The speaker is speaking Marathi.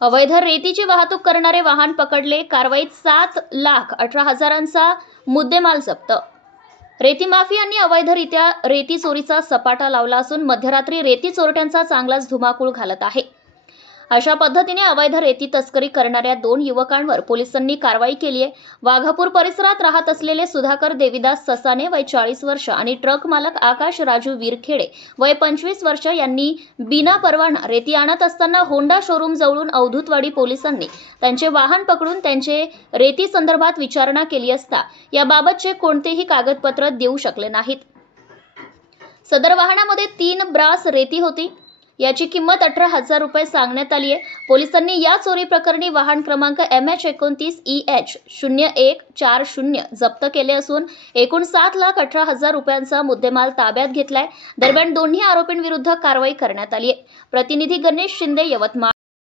अवैध रेतीची वाहतूक करणारे वाहन पकडले. कारवाईत 7,18,000चा मुद्देमाल जप्त. रेती माफियांनी अवैधरित्या रेती चोरीचा सपाटा लावला असून मध्यरात्री रेती चोरट्यांचा चांगलाच धुमाकूळ घालत आहे. अशा पद्धतीने अवैध रेती तस्करी करणाऱ्या 2 युवकांवर पोलिसांनी कारवाई केली आहे. वाघापूर परिसरात राहत असलेले सुधाकर देविदास ससाने वय 40 वर्ष आणि ट्रक मालक आकाश राजू विरखेडे वय 25 वर्ष यांनी बिना परवाना रेती आणत असताना होंडा शोरूम जवळून अवधूतवाडी पोलिसांनी त्यांचे वाहन पकडून त्यांचे रेती संदर्भात विचारणा केली असता याबाबतचे कोणतेही कागदपत्र देऊ शकले नाहीत. सदर वाहनामध्ये 3 ब्रास रेती होती. याची किंमत 18,000 रुपये सांगण्यात आली आहे. पोलिसांनी या चोरी प्रकरणी वाहन क्रमांक MH29EH0140 जप्त केले असून एकूण 7,18,000 रुपयांचा मुद्देमाल ताब्यात घेतलाय. दरम्यान दोन्ही आरोपींविरुद्ध कारवाई करण्यात आली आहे. प्रतिनिधी गणेश शिंदे, यवतमाळ.